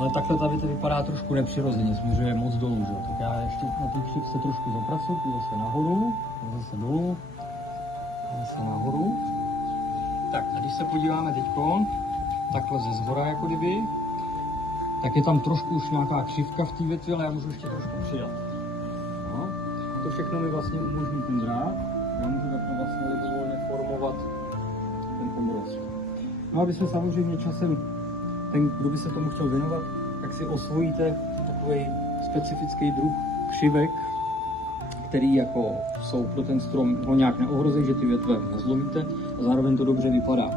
Ale takhle ta větev vypadá trošku nepřirozeně, směřuje moc dolů, že? Tak já ještě na ty křivce trošku zapracuju, půjdu zase nahoru, zase dolů, zase nahoru. Tak a když se podíváme teďkon, takhle ze zhora jako kdyby, tak je tam trošku už nějaká křivka v té větvi, ale já můžu ještě trošku přidat. No. To všechno mi vlastně umožní ten drát. Já můžu takhle vlastně libovolně formovat ten pomroz. No a vy se samozřejmě časem, ten, kdo by se tomu chtěl věnovat, tak si osvojíte takový specifický druh křivek, který jako jsou pro ten strom ho nějak neohrozí, že ty větve nezlomíte a zároveň to dobře vypadá.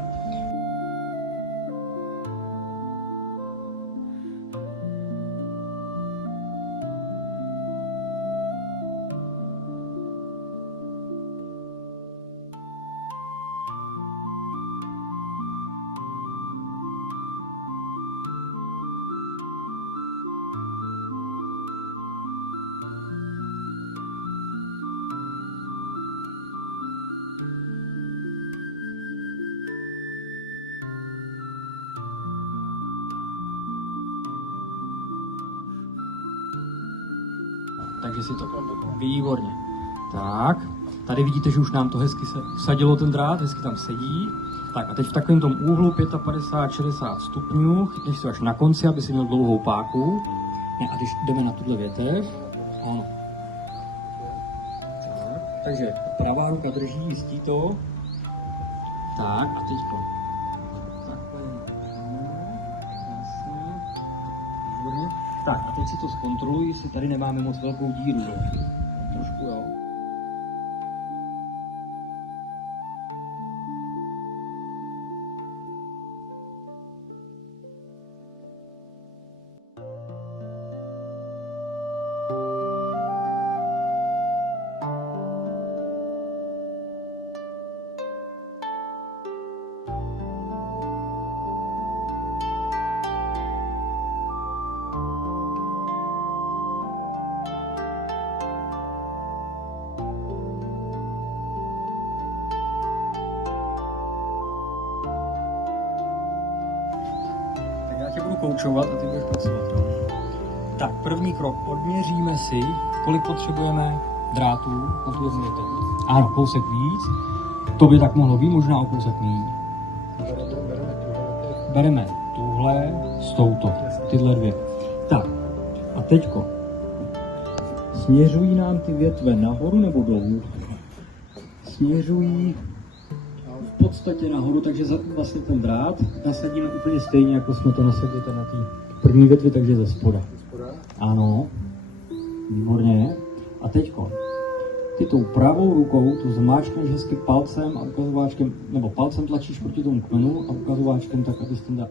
Takže si to výborně. Tak, tady vidíte, že už nám to hezky se usadilo ten drát, hezky tam sedí. Tak a teď v takovém tom úhlu 55-60 stupňů, chytneš si až na konci, aby si měl dlouhou páku. A když jdeme na tuhle větev, ano. Takže pravá ruka drží, jistí to. Tak a teďko. Tak a teď si to zkontroluji, jestli tady nemáme moc velkou díru. Trošku jo. Já tě budu koučovat a ty budeš pracovat. Tak, první krok. Odměříme si, kolik potřebujeme drátů na tu jednu větev. Ano, kousek víc. To by tak mohlo být, možná o kousek méně. Bereme tuhle s touto, tyhle dvě. Tak, a teďko. Směřují nám ty větve nahoru nebo dolů? Směřují v podstatě nahoru, takže vlastně ten drát nasadíme úplně stejně, jako jsme to nasadili na té první větvi, takže ze spoda. Ano, výborně. A teďko, ty tou pravou rukou tu zmáčkneš hezky palcem a ukazováčkem, nebo palcem tlačíš proti tomu kmenu a ukazováčkem tak, abys ten